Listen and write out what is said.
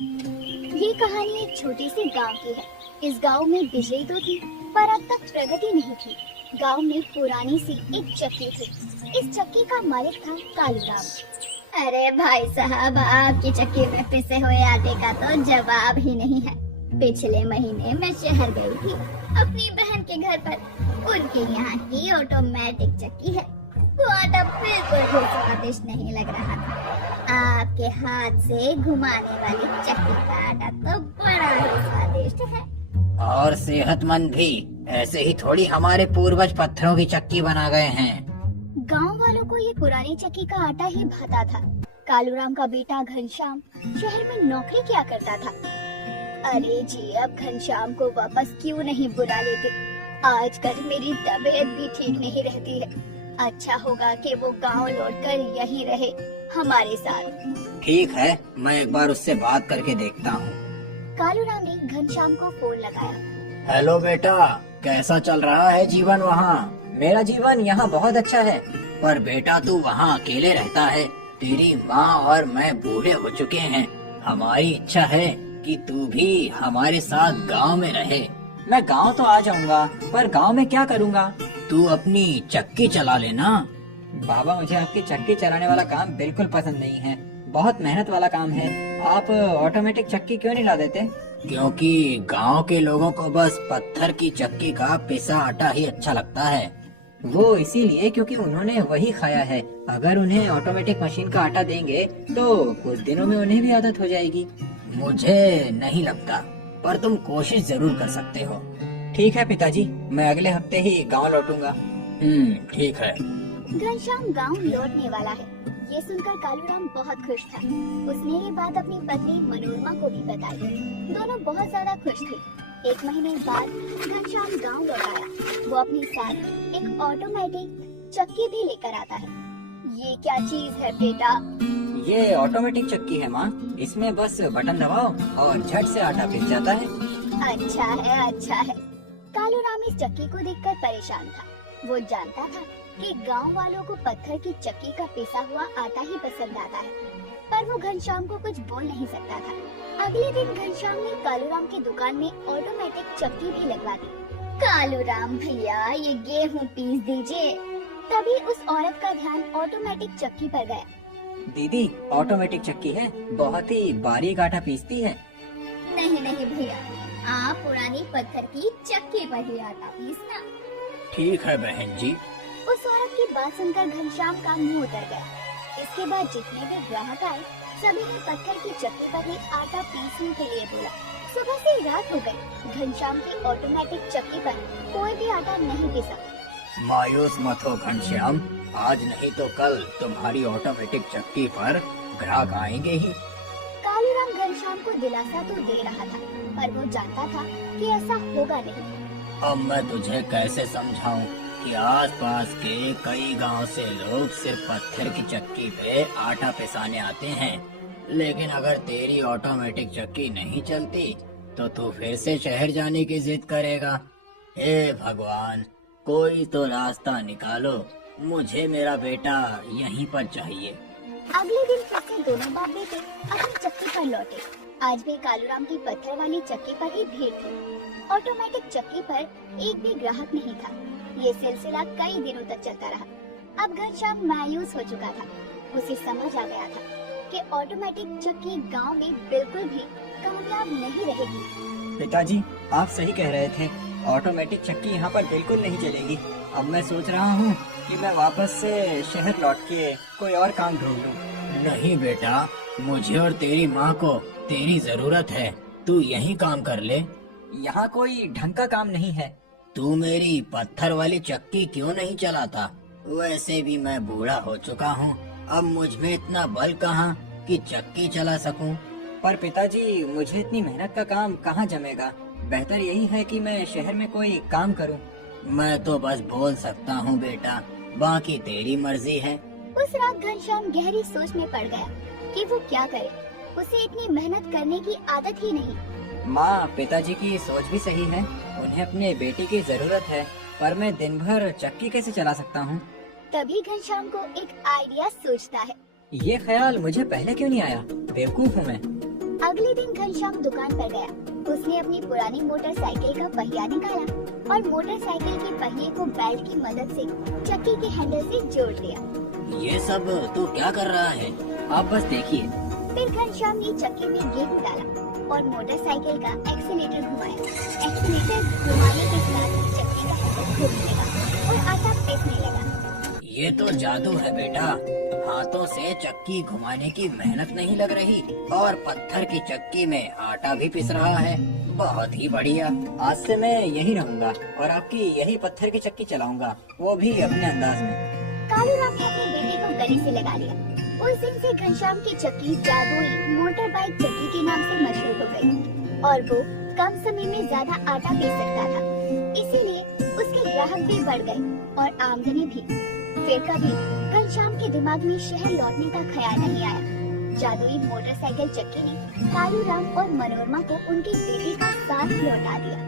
ये कहानी एक छोटे से गांव की है। इस गांव में बिजली तो थी, पर अब तक प्रगति नहीं थी। गांव में पुरानी सी एक चक्की थी। इस चक्की का मालिक था कालूराम। अरे भाई साहब, आपकी चक्की में पिसे हुए आटे का तो जवाब ही नहीं है। पिछले महीने मैं शहर गई थी अपनी बहन के घर पर। उनके यहाँ की ऑटोमेटिक चक्की है। वो आटा बिल्कुल भी स्वादिष्ट नहीं लग रहा था। आपके हाथ से घुमाने वाली चक्की का आटा तो बड़ा ही स्वादिष्ट है और सेहतमंद भी। ऐसे ही थोड़ी हमारे पूर्वज पत्थरों की चक्की बना गए हैं। गांव वालों को ये पुरानी चक्की का आटा ही भाता था। कालूराम का बेटा घनश्याम शहर में नौकरी किया करता था। अरे जी, अब घनश्याम को वापस क्यों नहीं बुला लेते? आजकल मेरी तबीयत भी ठीक नहीं रहती है। अच्छा होगा कि वो गांव लौटकर यहीं रहे हमारे साथ। ठीक है, मैं एक बार उससे बात करके देखता हूँ। कालूराम ने घनश्याम को फोन लगाया। हेलो बेटा, कैसा चल रहा है जीवन वहाँ? मेरा जीवन यहाँ बहुत अच्छा है, पर बेटा तू वहाँ अकेले रहता है। तेरी माँ और मैं बूढ़े हो चुके हैं। हमारी इच्छा है कि तू भी हमारे साथ गांव में रहे। मैं गांव तो आ जाऊंगा, पर गांव में क्या करूंगा? तू अपनी चक्की चला लेना। बाबा, मुझे आपकी चक्की चलाने वाला काम बिल्कुल पसंद नहीं है। बहुत मेहनत वाला काम है। आप ऑटोमेटिक चक्की क्यों नहीं ला देते? क्योंकि गांव के लोगों को बस पत्थर की चक्की का पिसा आटा ही अच्छा लगता है। वो इसीलिए क्योंकि उन्होंने वही खाया है। अगर उन्हें ऑटोमेटिक मशीन का आटा देंगे तो कुछ दिनों में उन्हें भी आदत हो जाएगी। मुझे नहीं लगता, पर तुम कोशिश जरूर कर सकते हो। ठीक है पिताजी, मैं अगले हफ्ते ही गांव लौटूंगा। ठीक है। घनश्याम गांव लौटने वाला है। ये सुनकर कालूराम बहुत खुश था। उसने ये बात अपनी पत्नी मनोरमा को भी बताई। दोनों बहुत ज्यादा खुश थे। एक महीने बाद घनश्याम गांव लौट आया। वो अपने साथ एक ऑटोमेटिक चक्की भी लेकर आता है। ये क्या चीज है बेटा? ये ऑटोमेटिक चक्की है माँ। इसमें बस बटन दबाओ और झट से आटा पिस जाता है। अच्छा है, अच्छा है। कालूराम इस चक्की को देखकर परेशान था। वो जानता था कि गांव वालों को पत्थर की चक्की का पिसा हुआ आटा ही पसंद आता है, पर वो घनश्याम को कुछ बोल नहीं सकता था। अगले दिन घनश्याम ने कालूराम की दुकान में ऑटोमेटिक चक्की भी लगवा दी। कालूराम भैया, ये गेहूँ पीस दीजिए। तभी उस औरत का ध्यान ऑटोमेटिक चक्की पर गया। दीदी, ऑटोमेटिक चक्की है, बहुत ही बारीक आटा पीसती है। नहीं नहीं भैया, आप पुरानी पत्थर की चक्की पर ही आटा पीसना। ठीक है बहन जी। उस औरत की बात सुनकर घनश्याम का मुंह उतर गया। इसके बाद जितने भी ग्राहक आए, सभी ने पत्थर की चक्की पर ही आटा पीसने के लिए बोला। सुबह से रात हो गई, घनश्याम की ऑटोमेटिक चक्की पर कोई भी आटा नहीं पिसा। मायूस मत हो घनश्याम, आज नहीं तो कल तुम्हारी ऑटोमेटिक चक्की पर ग्राहक आएंगे ही। कालूराम घनश्याम को दिलासा तो दे रहा था, पर वो जानता था कि ऐसा होगा नहीं। अब मैं तुझे कैसे समझाऊं कि आसपास के कई गांव से लोग सिर्फ पत्थर की चक्की पे आटा पिसाने आते हैं, लेकिन अगर तेरी ऑटोमेटिक चक्की नहीं चलती तो तू फिर से शहर जाने की जिद करेगा। हे भगवान, कोई तो रास्ता निकालो। मुझे मेरा बेटा यहीं पर चाहिए। अगले दिन फिर से दोनों बाप बेटे अपनी चक्की पर लौटे। आज भी कालूराम की पत्थर वाली चक्की पर ही भीड़ थी। ऑटोमेटिक चक्की पर एक भी ग्राहक नहीं था। ये सिलसिला कई दिनों तक चलता रहा। अब घनश्याम मायूस हो चुका था। उसे समझ आ गया था कि ऑटोमेटिक चक्की गांव में बिल्कुल भी कामयाब नहीं रहेगी। पिताजी, आप सही कह रहे थे। ऑटोमेटिक चक्की यहाँ पर बिल्कुल नहीं चलेगी। अब मैं सोच रहा हूँ कि मैं वापस से शहर लौट के कोई और काम ढूंढ लूं। नहीं बेटा, मुझे और तेरी माँ को तेरी जरूरत है। तू यहीं काम कर ले। यहाँ कोई ढंग का काम नहीं है। तू मेरी पत्थर वाली चक्की क्यों नहीं चलाता? वैसे भी मैं बूढ़ा हो चुका हूँ। अब मुझ में इतना बल कहाँ कि चक्की चला सकूं। पर पिताजी, मुझे इतनी मेहनत का काम कहाँ जमेगा। बेहतर यही है कि मैं शहर में कोई काम करूं। मैं तो बस बोल सकता हूं बेटा, बाकी तेरी मर्जी है। उस रात घनश्याम गहरी सोच में पड़ गया कि वो क्या करे। उसे इतनी मेहनत करने की आदत ही नहीं। माँ, पिताजी की सोच भी सही है। उन्हें अपने बेटे की जरूरत है, पर मैं दिन भर चक्की कैसे चला सकता हूँ? तभी घनश्याम को एक आइडिया सोचता है। ये ख्याल मुझे पहले क्यों नहीं आया? बेवकूफ हूँ मैं। अगले दिन घनश्याम दुकान पर गया। उसने अपनी पुरानी मोटरसाइकिल का पहिया निकाला और मोटरसाइकिल के पहिए को बेल्ट की मदद से चक्की के हैंडल से जोड़ दिया। ये सब तू क्या कर रहा है? आप बस देखिए। फिर घनश्याम ने चक्की में गेहूं डाला और मोटरसाइकिल का एक्सीलेटर घुमाया। एक्सीलेटर घुमाने के साथ ही चक्की का हैंडल घूमने लगा और आटा पीसने लगा। ये तो जादू है बेटा। हाथों से चक्की घुमाने की मेहनत नहीं लग रही और पत्थर की चक्की में आटा भी पिस रहा है। बहुत ही बढ़िया। आज से मैं यही रहूंगा और आपकी यही पत्थर की चक्की चलाऊंगा, वो भी अपने अंदाज में। कालूराम ने अपने बेटे को गले से लगा लिया। उस दिन से घनश्याम की चक्की जादुई मोटर बाइक चक्की के नाम से मशहूर हो गई और वो कम समय में ज्यादा आटा पीस सकता था। इसीलिए उसके ग्राहक भी बढ़ गए और आमदनी भी। फिर कभी घनश्याम के दिमाग में शहर लौटने का ख्याल नहीं आया। जादुई मोटरसाइकिल चक्की ने कालूराम और मनोरमा को उनके बेटे का साथ लौटा दिया।